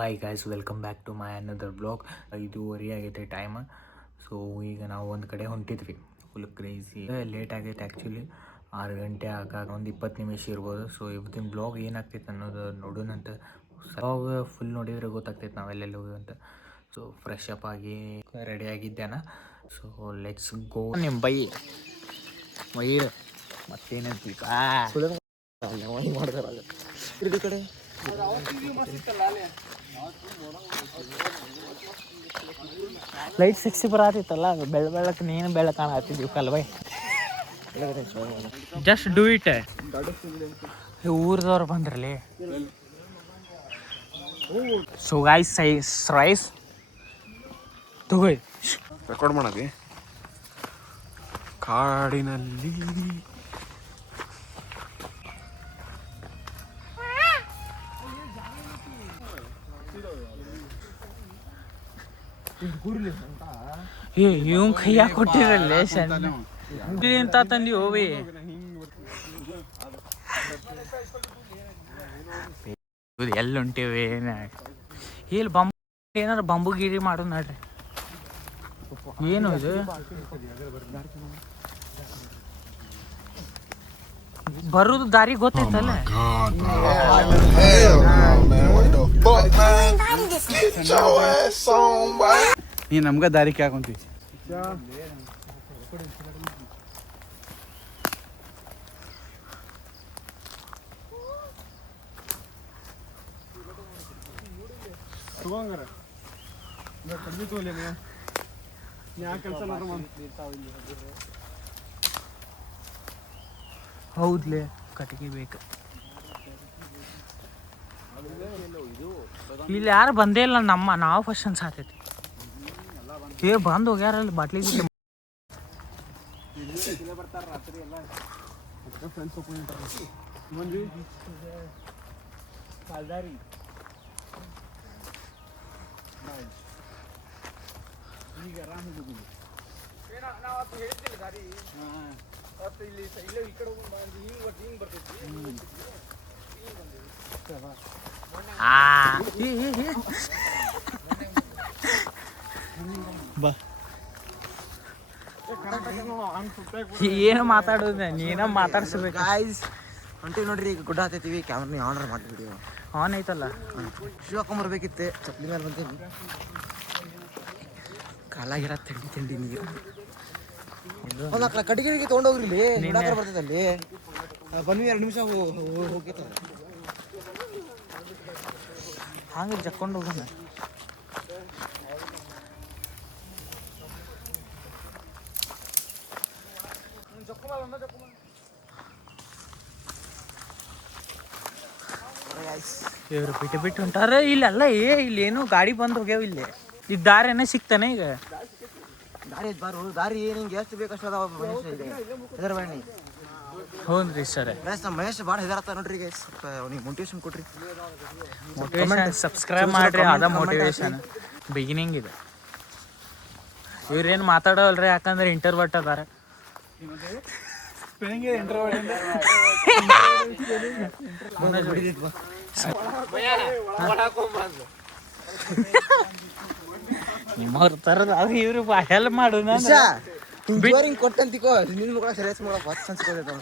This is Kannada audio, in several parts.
Hi guys, welcome back to my another blog. 5:30 ಆಗೈತೆ ಟೈಮ್. ಸೊ ಈಗ ನಾವು ಒಂದು ಕಡೆ ಹೊಂಟಿದ್ವಿ. ಫುಲ್ ಕ್ರೇಜಿ ಲೇಟ್ ಆಗೈತೆ ಆ್ಯಕ್ಚುಲಿ. 6 ಗಂಟೆ ಆಗಾಗ ಒಂದು 20 ನಿಮಿಷ ಇರ್ಬೋದು. ಸೊ ಇವತ್ತಿನ ಬ್ಲಾಗ್ ಏನಾಗ್ತೈತೆ ಅನ್ನೋದು ನೋಡೋಣಂತ. ಬ್ಲಾಗ್ ಫುಲ್ ನೋಡಿದರೆ ಗೊತ್ತಾಗ್ತೈತೆ ನಾವೆಲ್ಲೆಲ್ಲಿ ಹೋಗಿ ಅಂತ. ಸೊ ಫ್ರೆಶ್ ಅಪ್ ಆಗಿ ರೆಡಿ ಆಗಿದ್ದೇನ. So let's go. ನಿಮ್ಮ ಬೈ ಮತ್ತೇನಂತ ಕಡೆ ಲೈಟ್ ಸಿಕ್ಸಿ ಬರತ್ತಿತ್ತಲ್ಲ, ಬೆಳಕ್ಕೆ ನೀನು ಬೆಳ ಕಾಣತ್ತಿದ್ದೀವಿ ಕಲ್ವೈ. Just do it. ಊರ್ದವ್ರು ಬಂದ್ರಲ್ಲಿ. ಸೊ ಗಾಯ್ಸ್, ರೈಸ್ ತಗೋ. ರೆಕಾರ್ಡ್ ಮಾಡವಿ ಕಾಡಿನಲ್ಲಿ. ಇವ್ ಕೈಯ ಕೊಟ್ಟಿರಲ್ಲ ಅಂತ ತಂದಿ ಹೋಗಿ ಎಲ್ಲಿ ಹೊಂಟೇವಿ. ಇಲ್ಲಿ ಬಂಬು ಏನಾರ ಬಂಬು ಗಿರಿ ಮಾಡೋದು ನೋಡ್ರಿ. ಏನು ಇದು ಬರೋದು ದಾರಿ ಗೊತ್ತೈತಲ್ಲ. ನೀ ನಮ್ಗ ದಾರಿ ಹಾಕೊಂತೀವಿ. ಹೌದ್ಲೆ, ಕಟ್ಟಿಗೆ ಬೇಕು. ಇಲ್ಲಿ ಯಾರು ಬಂದೇ ಇಲ್ಲ. ನಾವು ಫಸ್ಟ್ ಅನ್ಸಾತೈತಿ. ಬಂದು ಹೋಗ್ಯಾರಲ್ಲಿ ಬಾಟ್ಲಿ ಏನು ಮಾತಾಡೋದು, ನೀನ ಮಾತಾಡ್ಸ್ಬೇಕು. ಹೊಂಟಿವಿ ನೋಡ್ರಿ, ಈಗ ಗುಡ್ಡ ಹತ್ತೈತಿವಿ. ಕ್ಯಾಮ್ರಾ ಆರ್ಡರ್ ಮಾಡಿಬಿಡಿ. ಆನ್ ಐತಲ್ಲ. ಶೂ ಹಾಕೊಂಬರ್ಬೇಕಿತ್ತೆ. ಚಪ್ಪಲಿ ಮೇಲೆ ಬಂತೀನಿ. ಕಾಲಾಗಿರ ತಿಂಡಿ ನೀರು ಒಂದು ಕಟ್ಟಿಗೆ ತೊಗೊಂಡೋಗ್ರಿ. ಇಲ್ಲಿ ಬರ್ತೈತೆ ಅಲ್ಲಿ. ಬನ್ನಿ, 2 ನಿಮಿಷ ಹೋಗಿತ್ತ ಹಂಗೆ ಜಕ್ಕೊಂಡು ಹೋಗೋಣ. ಇವ್ರು ಬಿಟ್ಟು ಹೊಂಟಾರ. ಇಲ್ಲೆಲ್ಲ ಇಲ್ಲೇನು ಗಾಡಿ ಬಂದು ಹೋಗ್ಯಾವ. ಇಲ್ಲಿ ಇದು ದಾರಿ ಏನೇ ಸಿಗ್ತಾನೆ ಈಗ. ದಾರಿ ನಿಂಗೆ ಎಷ್ಟು ಬೇಕಷ್ಟು ಅದಾವ. ಹೆದರ ಬನ್ನಿ. ಹೌದ್ರಿ ಸರ್. ನಮ್ಮ ಮಹೇಶ್ ಭಾಳ ಹೆದರತ್ತ ನೋಡ್ರಿ. ಸ್ವಲ್ಪ ಅವ್ನಿಗೆ ಮೋಟಿವೇಶನ್ ಕೊಡ್ರಿ. ಮೋಟಿವೇಶನ್ ಸಬ್ಸ್ಕ್ರೈಬ್ ಮಾಡ್ರಿ. ಅದ ಮೋಟಿವೇಶನ್ ಬಿಗಿನಿಂಗ್ ಇದೆ. ಇವ್ರೇನು ಮಾತಾಡೋಲ್ರಿ, ಯಾಕಂದ್ರೆ ಇಂಟರ್ವರ್ಟ್ ಅದಾರ. ನಿಮ್ಮವ್ರ ತರದ ಅದು ಇವ್ರು ಹೆಲ್ಪ್ ಮಾಡು. ಹಿಂಗೆ ಕೊಟ್ಟಂತಿಕೋ ನಿನ್ನ ಕೂಡ ಸರಿಯಾಗಿ ಮಾಡೋ ಹೊತ್ತು ಅನ್ಸ್ಕೊಳ್ತೈತೆ.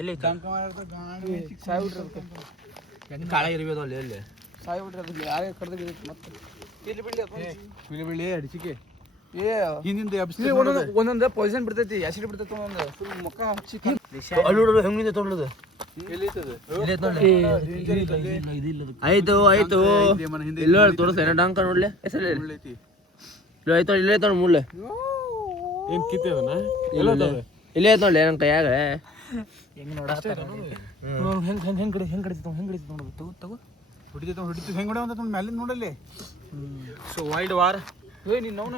ಎಲ್ಲಿ ಕಾಳ ಇರ್ಬೋದು ಅಲ್ಲಿ. ಎಲ್ಲಿ ಸಾಯಿ ಬಿಟ್ರೆ ಯಾರೇ ಕಡ್ದು ಮತ್ತೆ ಇಲ್ಲಿ ಬಿಳಿ ಅಡಿಸಿಕೆ ಹಿಂದಿಂದ ಒಂದೊಂದು ಪಾಯ್ಸನ್ ಬಿಡ್ತೈತಿ, ಆಸಿಡ್ ಬಿಡ್ತೈತಿ. ಒಂದೊಂದು ಫುಲ್ ಮುಖ ಹಚ್ಚಿ ಹೆಂಗಿದೆ ತೊಗೊಳ್ಳೋದು. ಆಯ್ತು ಆಯ್ತು. ಇಲ್ಲ ತೋರಿಸ್ತೇನೆ ಡಾಂಕ ನೋಡ್ಲೆ. ಇಲ್ಲ ಆಯ್ತು, ಇಲ್ಲೇ ತೊಗೊಂಡು ಮುಳ್ಳೆ ಏನ್ ಕಿತ್ತದನ ಇಲ್ಲೇ ಐತ್ ನೋಡ್ಲೆ ನನ್ನ ಕೈಯಾಗ. ಹೆಂಗ್ ನೋಡಾತಾರ ಹೆಂಗ್ ಕಡಿತು ಹೊಡಿತು ಹೆಂಗ್ ಹೊಡೆ ಅಂತ ಮ್ಯಾಲಿಂದ ನೋಡಲ್ಲಿ. ಸೊ ವೈಲ್ಡ್ ವಾರ್ ಏ ನಿನ್ನವನ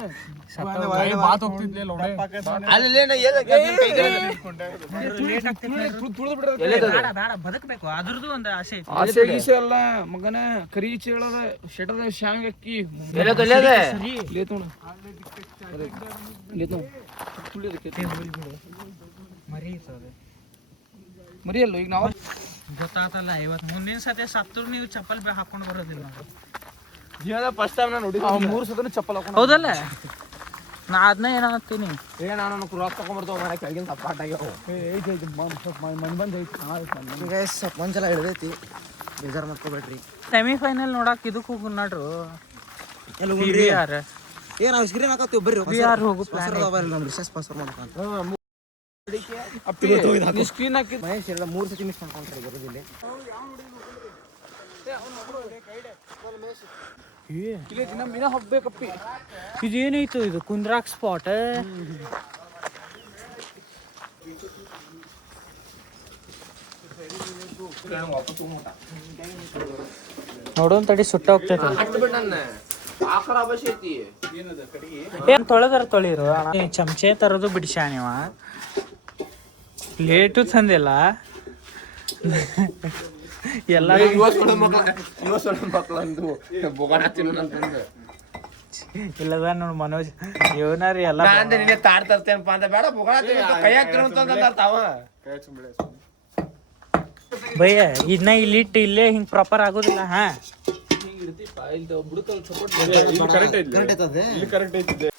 ಮಾತು ಹೋಗ್ತಿದ್ಲೆ ಲೌಡೆ ಅಲ್ಲಿ ಬದುಕಬೇಕು ಅದ್ರದ್ದು ಒಂದು ಆಸೆ ಐತಿ. ಆಸೆ ಗೀಸೆ ಅಲ್ಲ ಮಗನ ಕರಿ ಚೇಳದ ಶೆಟದ ಶಾವಿಗೆ ಅಕ್ಕಿ ಮರಿ ಅಲ್ಲ ಈಗ ನಾವು ಗೊತ್ತಾತಲ್ಲ ಇವತ್ತು ಮುಂದಿನ ಸತಿ ಸತ್ತರು ನೀವು ಚಪ್ಪಲ್ ಹಾಕೊಂಡು ಬರೋದಿಲ್ಲ ಜೀವನ ಫಸ್ಟ್ ಟೈಮ್ ನಾನು ನೋಡಿ 3 ಸತನ ಚಪ್ಪಲ್ ಹಾಕೊಂಡು ಹೌದಲ್ಲ ನಾ ಅದನ್ನ ಏನಾಗ್ತೀನಿ ನಾನು ಕ್ರಾಸ್ ತಗೊಂಡ್ಬರ್ತಾವ ಮನೆ ಕೆಳಗಿನ ಸಪಾಟ್ ಆಗ್ಯಾವ ಮನ್ ಬಂದ್ ಐತಿ ಗೈಸ್ ಒಂದ್ಸಲ ಹಿಡ್ದೈತಿ ಬೇಜಾರು ಮಾಡ್ಕೋಬೇಡ್ರಿ. ಸೆಮಿಫೈನಲ್ ನೋಡಕ್ ಇದಕ್ಕೆ ಹೋಗು ನಡ್ರು ಎಲ್ಲ ಏ ನಾವು ಸ್ಕ್ರೀನ್ ಹಾಕತ್ತೀವಿ ಬರ್ರಿ VR ಹೋಗು plan ಸ್ಪಾನ್ಸರ್ ನಮ್ಮ ರಿಸರ್ಚ್ ಸ್ಪಾನ್ಸರ್ ಮಾಡ್ಕೊಂತ ಅಪ್ಪಿ ಸ್ಕ್ರೀನ್ ಹಾಕಿ ಮಹೇಶ್ ಎಲ್ಲ 3 ಸತಿ ಮಿಸ್ ಮಾಡ್ಕೊಂಡ್ರಿ ಬರೋದಿಲ್ಲ. ಇಲ್ಲೇ ದಿನ ಮೀನ ಹೋಗ್ಬೇಕಪ್ಪಿ. ಇದೇನಾಯ್ತು ಇದು ಕುಂದ್ರಾಕ್ ಸ್ಪಾಟ್ ನೋಡೋನ್ ತಡಿ ಸುಟ್ಟ ಹೋಗ್ತೈತೆ ಏನ್ ತೊಳೆದಾರ ತೊಳಿರು ಚಮಚೆ ತರೋದು ಬಿಡಿಸ ನೀವ ಲೇಟು ತಂದಿಲ್ಲ ಎಲ್ಲ ಇಲ್ಲದ ನೋಡ್ ಮನೋಜ್ ಇವನಾರಿ ಎಲ್ಲ ತಾಡ್ ತರ್ತೇನಪ್ಪ ಅಂತ ಬೇಡ ಕೈಯಾಗ ಭಯ್ಯ ಇದನ್ನ ಇಲ್ಲಿ ಇಟ್ಟು ಇಲ್ಲೇ ಹಿಂಗ್ ಪ್ರಾಪರ್ ಆಗೋದಿಲ್ಲ ಹಾ ಕರೆಕ್ಟ್ ಐತದೆ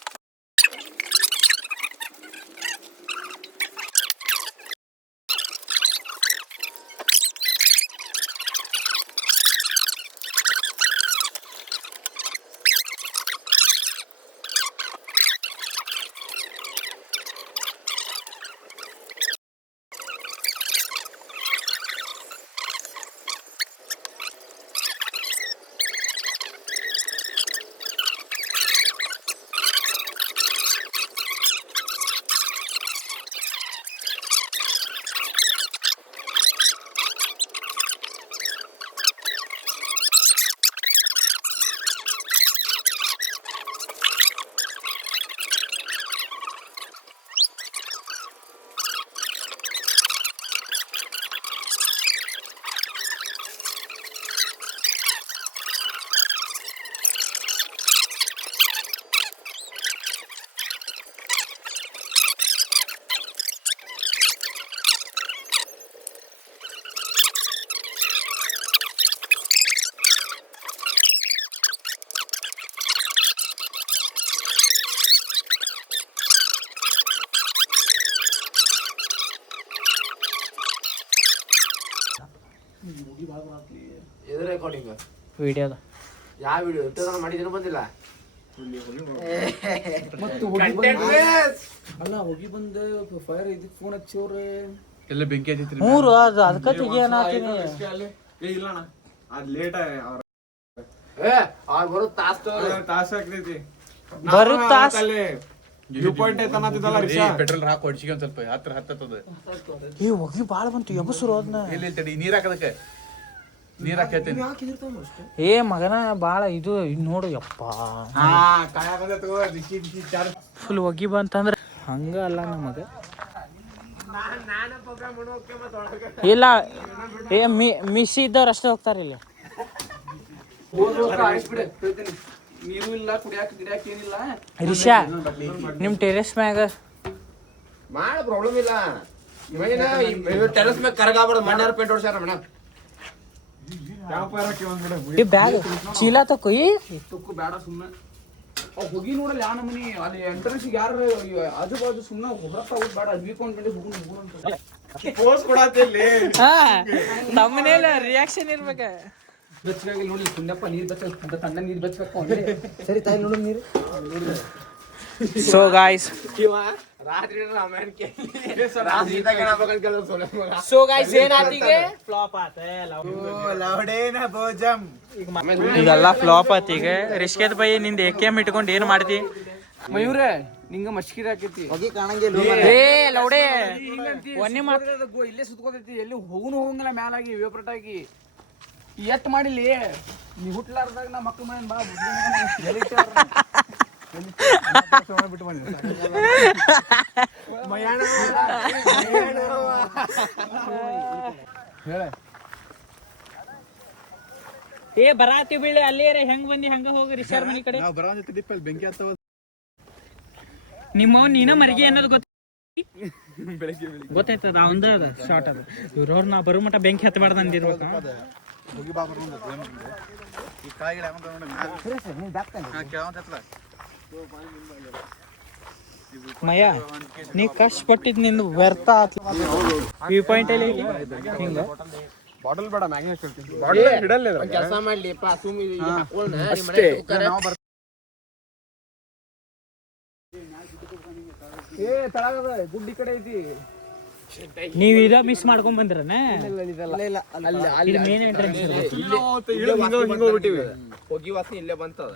ರೆಕಾರ್ಡಿಂಗ್ ವಿಡಿಯೋದ ಯಾವ ವಿಡಿಯೋ ಮಾಡಿದೇನು ಬಂದಿಲ್ಲ ಅಲ್ಲ ಹೋಗಿ ಬಂದ ಫೈರ್ ಇದಕ್ಕೆ ಫೋನ್ ಹಚ್ಚೋರೆ ಎಲ್ಲ ಬೆಂಕಿ ಹತ್ತಿತ್ರಿ ಮೂರು ಅದು ಅದಕ್ಕೆ ತೆಗಿಯನಾತೀನಿ ಇಲ್ಲ ಅದ್ ಲೇಟ್ ಅವ್ರು ಬರೋ ತಾಸ ಆಗ್ತೈತಿ ಬರೋ ತಾಸ್ ವ್ಯೂ ಪಾಯಿಂಟ್ ಐತ ಅನ್ನತಿದಲ್ಲ ರಿಕ್ಷಾ ಪೆಟ್ರೋಲ್ ಹಾಕಿ ಹೊಡ್ಸಿಗೆ ಒಂದ್ ಸ್ವಲ್ಪ ಹತ್ತದ ಈ ಹೊಗಿ ಬಾಳ ಬಂತು ಎಬಸ್ರು ಅದನ್ನ ಇಲ್ಲಿ ತಡಿ ನೀರ್ ಹಾಕದಕ್ಕೆ ನೀರ್ ಹಾಕೈತೇನೆ ಏ ಮಗನ ಬಾಳ ಇದು ನೋಡು ಯಪ್ಪ ಫುಲ್ ಹೊಗಿ ಬಂತಂದ್ರ ಹಂಗ ಅಲ್ಲ ನಮಗ ಇಲ್ಲ ಏ ಮಿಸ್ ಇದ್ದವ್ರು ಅಷ್ಟೇ ಹೋಗ್ತಾರ ಇಲ್ಲಿ ನೀರು ಇಲ್ಲ ಕುಡಿಯಾಕ ಗಿಡ್ಯಾಕ ಏನಿಲ್ಲ ರಿಷಾ ನಿಮ್ ಟೆರೆಸ್ ಮ್ಯಾಗ ಮಾಡ ಪ್ರಾಬ್ಲಮ್ ಇಲ್ಲ ಟೆರಸ್ ಮ್ಯಾಗ ಕರಗಾಬಾರ್ದು ಮಣ್ಣಾರ ಪೇಂಟ್ ಹೊಡ್ಸ್ಯಾರ ಮೇಡಮ್ ಈ ಬ್ಯಾಗ್ ಚೀಲ ತಕೋ ಈ ತುಕ್ಕು ಬೇಡ ಸುಮ್ಮನೆ ಹೋಗಿ ನೋಡಲ್ಲ ಯಾ ನಮನಿ ಅಲ್ಲಿ ಎಂಟ್ರೆನ್ಸ್ ಯಾರು ಆಜು ಬಾಜು ಸುಮ್ಮನೆ ಹೊರತ ಹೋಗಿ ಬೇಡ ವೀಕೊಂಡ್ ಬಂದು ಹಾ ನಮ್ಮನೇಲಿ ರಿಯಾಕ್ಷನ್ ಇರ್ಬೇಕ ಬೆಚ್ಚಗಾಗಿ ನೋಡಿ ಸುಮ್ಮನಪ್ಪ ನೀರ್ ಬೆಚ್ಚ ತಣ್ಣ ನೀರ್ ಬೆಚ್ಚಬೇಕು ಅಂದ್ರೆ ಸರಿ ತಾಯಿ ನೋಡು ನೀರು ಸೊ ಗಾಯ್ಸ್ ರಾತ್ರಿ ಸೊ ಗಾಯ್ಸ್ ಏನಾತೀಗೆ ಫ್ಲಾಪ್ ಆತ ಲೌಡೇನ ಭೋಜಂ ಈಗೆಲ್ಲ ಫ್ಲಾಪ್ ಆತೀಗ ರಿಷ್ಕೇತ್ ಬೈ ನಿಂದ ಎಕೆಮ್ ಇಟ್ಕೊಂಡು ಏನ್ ಮಾಡ್ತಿ ಮಯೂರೇ ನಿಂಗ ಮಶ್ಕಿರಿ ಹಾಕೈತಿ ಹೊಗೆ ಕಾಣಂಗಿಲ್ಲ ಏ ಲೌಡೆ ಒನ್ನೆ ಮಾತ್ ಇಲ್ಲೇ ಸುತ್ಕೋತೈತಿ ಎಲ್ಲಿ ಹೋಗಂಗಿಲ್ಲ ಮ್ಯಾಲಾಗಿ ವೇಪರೇಟ್ ಆಗಿ ಎಟ್ ಮಾಡಿಲಿ ನೀ ಹುಟ್ಲಾರ್ದಾಗ ನಾ ಮಕ್ಳು ಮನೆ ಬಾ ಏ ಬರಾತಿ ಬೀಳಿ ಅಲ್ಲೇ ಹೆಂಗ್ ಬಂದಿ ಹಂಗ ಹೋಗ್ರಿ ಸರ್ ಮನಿ ಕಡೆ ನಿಮ್ಮ ನೀನ ಮರಿಗೆ ಅನ್ನೋದು ಗೊತ್ತಾಯ್ತದ ಅವಂದ ಶಾರ್ಟ್ ಅದ ಇವ್ರವ್ರ ನಾ ಬರೋ ಮಟ ಬೆಂಕಿ ಹತ್ತಬಾರ್ದು ಅಂದಿರ್ಬೇಕು ಮಯ ನೀ ಕಷ್ಟಪಟ್ಟಿದ್ ನಿಂದು ವ್ಯರ್ಥ ಆತ್ ವ್ಯೂ ಪಾಯಿಂಟ್ ಅಲ್ಲಿ ಹಿಂಗ ಬಾಟಲ್ ಬೇಡ ಮ್ಯಾಗ್ನೆಟ್ ಹೇಳ್ತೀನಿ ಕೆಲಸ ಮಾಡ್ಲಿಪ್ಪ ಏ ತಳಗದ ಗುಡ್ಡಿ ಕಡೆ ಐತಿ ನೀವ್ ಇದ ಮಿಸ್ ಮಾಡ್ಕೊಂಡ್ ಬಂದ್ರನ ಇಲ್ಲಿ ಮೇನ್ ಎಂಟ್ರೆನ್ಸ್ ಹೋಗಿ ವಾಸನೆ ಇಲ್ಲೇ ಬಂತದ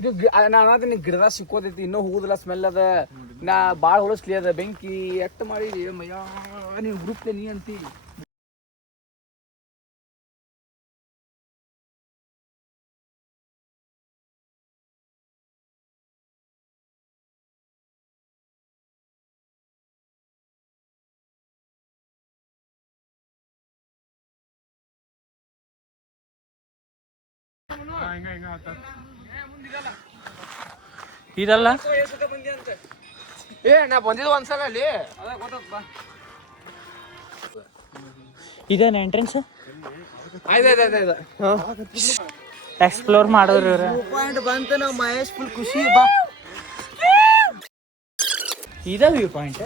ಇದು ನಾನು ಅದನ್ನ ಗಿಡದಾಗ ಸಿಕ್ಕೋತೈತಿ ಇನ್ನೂ ಹೋಗುದಿಲ್ಲ ಸ್ಮೆಲ್ ಅದ ನಾ ಭಾಳ ಹೊಳಸ್ಲಿ ಅದ ಬೆಂಕಿ ಎಟ್ಟು ಮಾಡಿ ಮಯ್ಯ ನೀನು ಹುಡುಕ್ತೆ ನೀ ಅಂತಿ ಇದಲ್ಲ ಏ ನಾ ಬಂದಿದ್ದು ಒಂದ್ಸಲ ಅಲ್ಲಿ ಇದೇನ ಎಂಟ್ರೆನ್ಸ್ ಆಯ್ತು ಎಕ್ಸ್ಪ್ಲೋರ್ ಮಾಡೋರು ಇವ್ರ ಪಾಯಿಂಟ್ ಬಂತು ನಾವು ಮಹೇಶ್ ಫುಲ್ ಖುಷಿ ಬಾ ಇದ ವ್ಯೂ ಪಾಯಿಂಟ್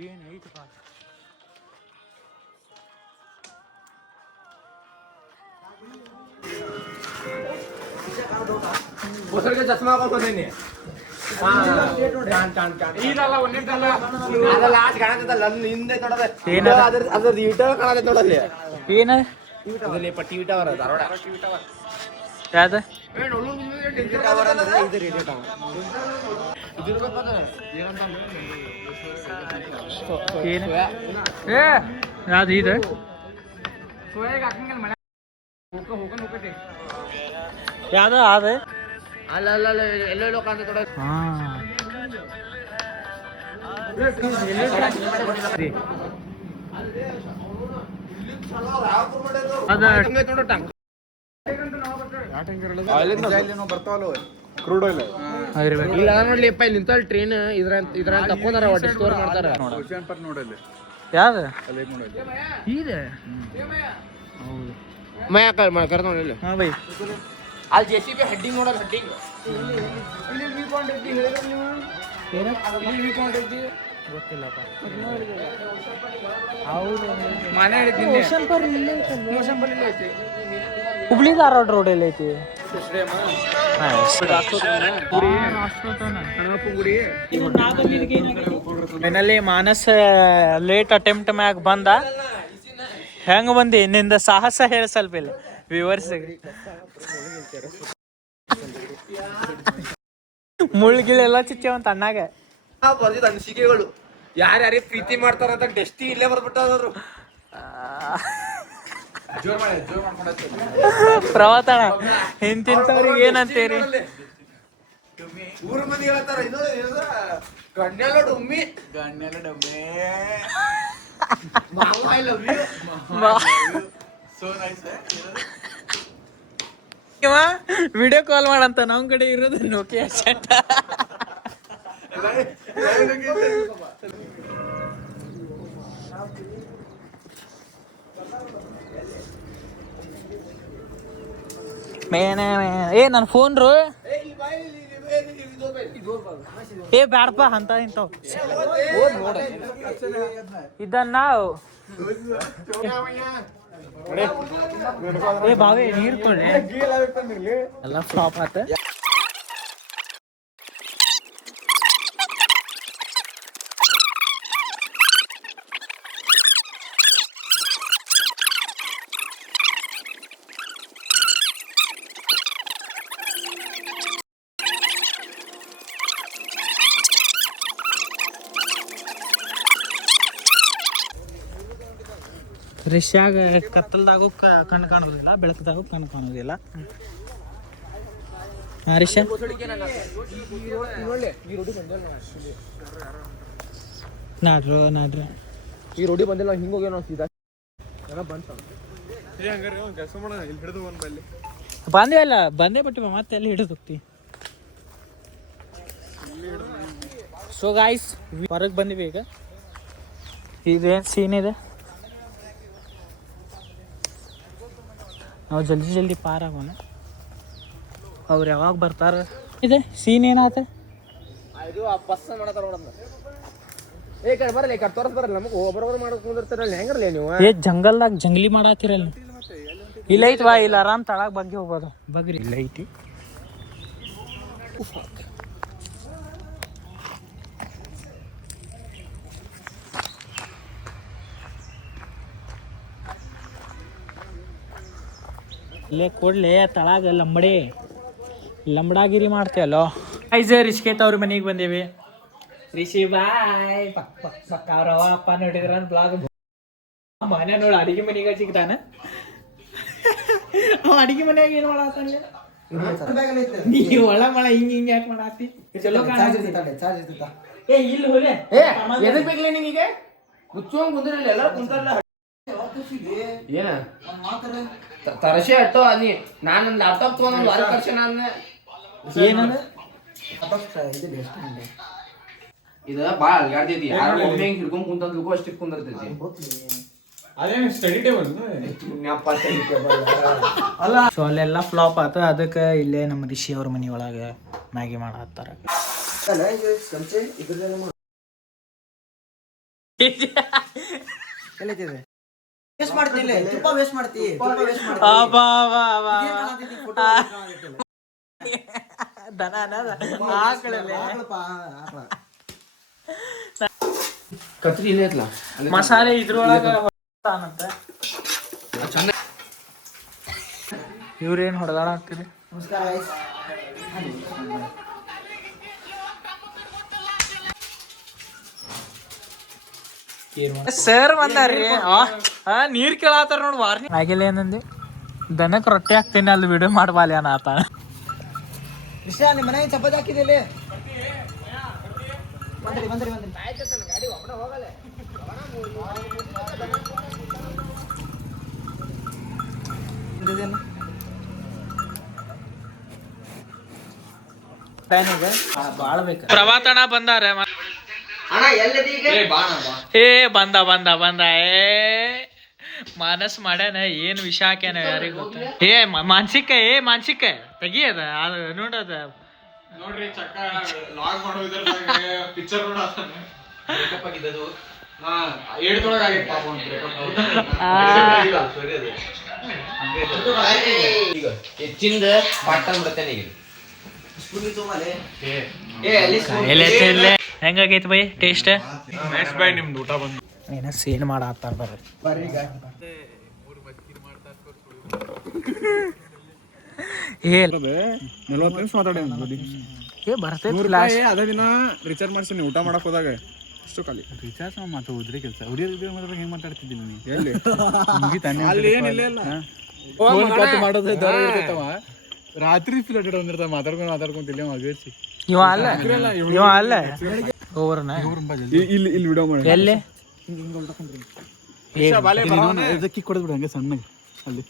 ಏನೈತಪ್ಪ ಹೊಸರಿಗೆ ಚಸ್ಮಾ ಹಾಕೊಂಡು ಬಂದೇನಿ ಅದ್ರದ್ದು ಈಟ ಕಾಣತೈತೆ ನೋಡಲ್ಲಿ ಏನ ಅದ್ರಲ್ಲಿ ಪಟ್ಟಿ ಈಟ ಅವರ ಧಾರವಾಡ ಯಾವ್ದ ಏನ ಏ ಯಾವ್ದು ಇದು ಯಾವ್ದ ಅದ ಅಲ್ಲ ಎಲ್ಲೆಲ್ಲೋ ಕಾಣ್ತೈತೆ ನೋಡ ಹಾ ಅದ ಆಗಿರ್ಬೇಕು. ಇಲ್ಲ ನೋಡ್ಲಿಪ್ಪ ಇಲ್ಲಿ ನಿಂತಲ್ಲಿ ಟ್ರೈನ್ ಇದ್ರ ತಕ್ಕೊಂಡಾರ ಒಟ್ಟು ಸ್ಟೋರ್ ಮಾಡ್ತಾರ ಯಾವ್ದು ಇದೆ ಮಯ ಕರ್ ನೋಡಿ ಹಾ ಬೈ ಅಲ್ಲಿ JCB ಹೆಡ್ಡಿಂಗ್ ನೋಡೋದು ಹೆಡ್ಡಿಂಗ್ ಗೊತ್ತಿಲ್ಲಪ್ಪ ಮನೆ ಹುಬ್ಳಿ ಧಾರವಾಡ ರೋಡ್ ಎಲ್ಲ ಐತಿ ಫೈನಲಿ ಮಾನಸ್ ಲೇಟ್ ಅಟೆಂಪ್ಟ್ ಮ್ಯಾಗ ಬಂದ ಹೆಂಗ ಬಂದಿ ನಿಂದ ಸಾಹಸ ಹೇಳ ಸ್ವಲ್ಪ ಇಲ್ಲ ವ್ಯೂವರ್ಸ್ ಮುಳ್ಗಿಳೆಲ್ಲ ಚಿಚ್ಚವಂತ ಅಣ್ಣಾಗ ಬಂದಿದ್ದ ಅನಿಸಿಕೆಗಳು ಯಾರ್ಯಾರೇ ಪ್ರೀತಿ ಮಾಡ್ತಾರಂತ ಡೆಸ್ಟಿ ಇಲ್ಲೇ ಬರ್ಬಿಟ್ಟವರು ಪ್ರವತಣ ಇಂತಿಂತವ್ರಿಗೆ ಏನಂತೀರಿ ಊರ ಮಂದಿ ಹೇಳ್ತಾರ ಗಣ್ಯಲ್ಲ ಡೊಮ್ಮಿ I love you video call ಮಾಡಂತ ನಮ್ ಕಡೆ ಇರೋದು ನೋಕಿಯಾ ಸೆಟ್ ಏ ನನ್ನ ಫೋನ್ ರು ಏ ಬ್ಯಾಡಪ್ಪ ಅಂತ ಇಂಥವ್ ಇದನ್ನ ನಾವು ಏ ಬಾವೆ ನೀರ್ ಕೊಡ್ರಿ ಎಲ್ಲ ಫ್ಲಾಪ್ ಆತ ರಿಷ್ಯಾಗ ಕತ್ತಲ್ದಾಗೂ ಕಣ್ಣು ಕಾಣೋದಿಲ್ಲ, ಬೆಳಕದಾಗೂ ಕಣ್ಣು ಕಾಣೋದಿಲ್ಲ. ಹಾಂ ರಿಷಾ, ನಾಡ್ರಿ ಈ ರೋಡಿ ಬಂದಿಲ್ಲ, ಹಿಂಗೆ ಹೋಗ್ಯ ನಾವು ಸೀದಾ ಬಂದೇ ಅಲ್ಲ, ಬಂದೇ ಬಿಟ್ಟಿವ ಮತ್ತೆ ಎಲ್ಲಿ ಹಿಡಿದು ಹೋಗ್ತಿ. ಸೊ ಗಾಯ್ಸ್, ಹೊರಗೆ ಬಂದಿವಿ ಈಗ. ಇದೇನು ಸೀನ್ ಇದೆ, ನಾವು ಜಲ್ದಿ ಪಾರ್ ಆಗೋಣ. ಅವ್ರು ಯಾವಾಗ ಬರ್ತಾರ? ಇದೆ ಸೀನ್ ಏನಾತ? ಇದು ಬಸ್ ಮಾಡತ್ತಾರ ನೋಡಮ್ಮ. ಏ ಕಡೆ ಬರಲ್ಲ, ಈ ಕಡೆ ತೋರಿಸ್ ಬರಲ್ಲ ನಮಗೆ. ಒಬ್ಬರೊಬ್ಬರು ಮಾಡಕ್ ಕುಂದಿರ್ತಾರಲ್ಲ, ಹೆಂಗರಲ್ಲ ನೀವು? ಏ ಜಂಗಲ್ದಾಗ ಜಂಗ್ಲಿ ಮಾಡತ್ತೀರಲ್ಲ. ಇಲ್ಲ ಐತಿ ಬಾ, ಇಲ್ಲ ಆರಾಮ್ ತಳಗ ಬಗ್ಗೆ ಹೋಗ್ಬೋದು. ಬಗ್ರಿ, ಇಲ್ಲ ಐತಿ. ಇಲ್ಲೇ ಕೊಡ್ಲೆ ತಳಗ ಲಂಬಡಾಗಿರಿ ಮಾಡ್ತೇವಲ್ಲೋ. ಐಸ್ ರಿಷಿಕೇತ್ ಅವ್ರ ಮನೆಗೆ ಬಂದೇವಿ. ರಿಷಿ ಬಾಯ್. ಪಕ್ಕ ಅವ್ರವ ಅಪ್ಪ ನೋಡಿದ್ರ ಬ್ಲಾಗ್ ಮನೆ ನೋಡಿ ಅಡಿಗೆ ಮನೆಗೆ ಸಿಗ್ತಾನ. ಅವ ಅಡಿಗೆ ಮನ್ಯಾಗ ಏನ್ ಮಾಡತ್ತಾನ? ನೀ ಒಳ ಮಳ ಹಿಂಗ್ ಯಾಕೆ ಮಾಡತ್ತಿ? ಚಲೋ ಏ ಇಲ್ಲ ಹೋಲೆ ಎದಕ್ ಬೇಕಲ್ಲ ನಿಮಗೆ? ಕುಚ್ಚೋಂಗ್ ಕುಂದ್ರಲ್ಲ, ಎಲ್ಲರೂ ಕುಂತಾರಲ್ಲ. ಏನ ತರಸೆ ಅಟ್ಟೋ ನೀ ನಾನು ಲ್ಯಾಪ್ಟಾಪ್ ತಗೊಂಡ್ ವಾರ ಖರ್ಚು ನಾನು ಏನಂದ ಇದು ಭಾಳ ಅಲ್ಗಾಡ್ತೈತಿ. ಯಾರು ಒಮ್ಮೆ ಹಿಂಗ್ ಹಿಡ್ಕೊಂಡ್ ಕುಂತಂದ್ರಿಗೂ ಅಷ್ಟು ಕುಂದಿರ್ತೈತಿ. ಸೊ ಅಲ್ಲೆಲ್ಲ ಫ್ಲಾಪ್ ಆತ. ಅದಕ್ಕೆ ಇಲ್ಲೇ ನಮ್ಮ ರಿಷಿ ಅವ್ರ ಮನಿ ಒಳಗೆ ಮ್ಯಾಗಿ ಮಾಡತ್ತಾರ. ವೇಸ್ಟ್ ಮಾಡ್ತಿಲ್ಲ, ತುಪ್ಪ ವೇಸ್ಟ್ ಮಾಡ್ತಿ. ಕತ್ರಿ ಇಲ್ಲ ಐತ್ಲಾ ಮಸಾಲೆ ಇದ್ರೊಳಗ ಇವ್ರೇನ್ ಹೊಡೆದಾಡ ಆಗ್ತೀರಿ? ಸರ್ ಬಂದಾರ್ರಿ. ನೀರ್ ಕೇಳತ್ತಾರ ನೋಡ್ ವಾರ್ನಿ ಆಗಿಲ್ಲ. ಏನಂದಿ? ದನಕ್ ರೊಟ್ಟಿ ಹಾಕ್ತೀನಿ, ಅಲ್ಲಿ ವಿಡಿಯೋ ಮಾಡ್ಬಾಲಿ ಅನ್ನ ಆತ. ರಿಷಾ, ನಿಮ್ಮ ಮನೆಗೆ ಚಪಾತಿ ಹಾಕಿದಿಲ್ಲ? ಬಂದ್ರಿ. ಬಾಳ ಬೇಕು. ಪ್ರಭಾತಣ ಬಂದಾರ. ಏ ಬಂದ ಏ ಮಾನಸ್ ಮಾಡ್ಯಾನ. ಏನ್ ವಿಷ ಹಾಕ್ಯಾನ ಯಾರಿಗ ಗೊತ್ತ. ಮಾನಸಿಕ ತೆಗಿಯದ ಅದು ನೋಡದ ನೋಡ್ರಿ. ಚಕ್ಕ ಲಾಗ್ ಮಾಡೋದ್ರ ಪಿಕ್ಚರ್ ನೋಡತಾನ. ಬ್ರೇಕಪ್ ಆಗಿದ್ದು ಏಡ್ತೊಳಗ ಆಗೈತೆ ಪಾಪ ಒಂದು ಈಗ ಹೆಚ್ಚಿಂದ ಪಾಠ ಬಿಡ್ತೇನೆ. ಈಗ ಹೆಂಗಾಗೈತಿ ಬೈ ಟೇಸ್ಟ್? ನೆಕ್ಸ್ಟ್ ಬೈ ನಿಮ್ದು ಊಟ ಬಂದು ಏನ ಸೇನ್ ಮಾಡತ್ತಾರ ಬರ್ರಿ. ಏ 40 ನಿಮಿಷ ಮಾತಾಡಿ. ಬರ್ತೈತಿ. ಅದೇ ದಿನ ರಿಚಾರ್ಜ್ ಮಾಡ್ಸೀನಿ ಊಟ ಮಾಡಕ್ ಹೋದಾಗ. ಅಷ್ಟು ಖಾಲಿ ರಿಚಾರ್ಜ್ ಮಾತು ಹೋದ್ರಿ ಕೆಲಸ. ಹೆಂಗ್ ಮಾತಾಡ್ತಿದ್ದೀನಿ ನೀ? ಎಲ್ಲಿ ಅಲ್ಲಿ ಏನಿಲ್ಲ ಮಾಡೋದು ರಾತ್ರಿ ಮಾತಾಡ್ಕೊಂತ ಇಲ್ಲೇ ಮಗೇಸಿ. ಇವ ಅಲ್ಲ ಓವರ್ನ ಇಲ್ಲಿ ವಿಡಿಯೋ ಮಾಡಿ. ಎಲ್ಲಿ ಇದಕ್ಕೆ ಕೊಡದ್ಬಿಡ ಹಂಗೆ ಸಣ್ಣಗೆ. ಅಲ್ಲಿ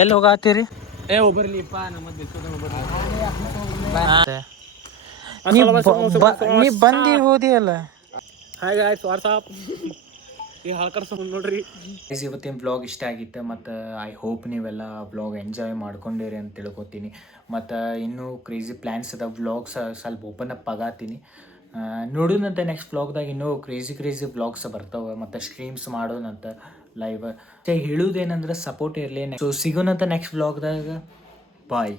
ಎಲ್ಲಿ ಹೋಗಾತೀರಿ? ಒಬ್ಬರ್ಲಿಪ್ಪ ನಮ್ಮದ್ ನೀ ಬಂದಿ ಹೋದಿ ಅಲ್ಲ. ನೋಡ್ರಿ. ಇವತ್ತಿನ ಬ್ಲಾಗ್ ಇಷ್ಟ ಆಗಿತ್ತು. ಮತ್ತು ಐ ಹೋಪ್ ನೀವೆಲ್ಲ ಬ್ಲಾಗ್ ಎಂಜಾಯ್ ಮಾಡ್ಕೊಂಡಿರಿ ಅಂತ ತಿಳ್ಕೊತೀನಿ. ಮತ್ತು ಇನ್ನೂ ಕ್ರೇಜಿ ಪ್ಲ್ಯಾನ್ಸ್ ಅದ. ವ್ಲಾಗ್ಸ್ ಸ್ವಲ್ಪ ಓಪನ್ ಅಪ್ ಆಗತ್ತೀನಿ. ನೋಡೋಣಂತ ನೆಕ್ಸ್ಟ್ ಬ್ಲಾಗ್ದಾಗ ಇನ್ನೂ ಕ್ರೇಜಿ ಬ್ಲಾಗ್ಸ್ ಬರ್ತಾವೆ. ಮತ್ತು ಸ್ಟ್ರೀಮ್ಸ್ ಮಾಡೋಣಂತ ಲೈವ್. ಹೇಳುವುದೇನಂದ್ರೆ ಸಪೋರ್ಟ್ ಇರಲಿ. ಸೊ ಸಿಗೋಣಂತ ನೆಕ್ಸ್ಟ್ ಬ್ಲಾಗ್ದಾಗ. ಬಾಯ್.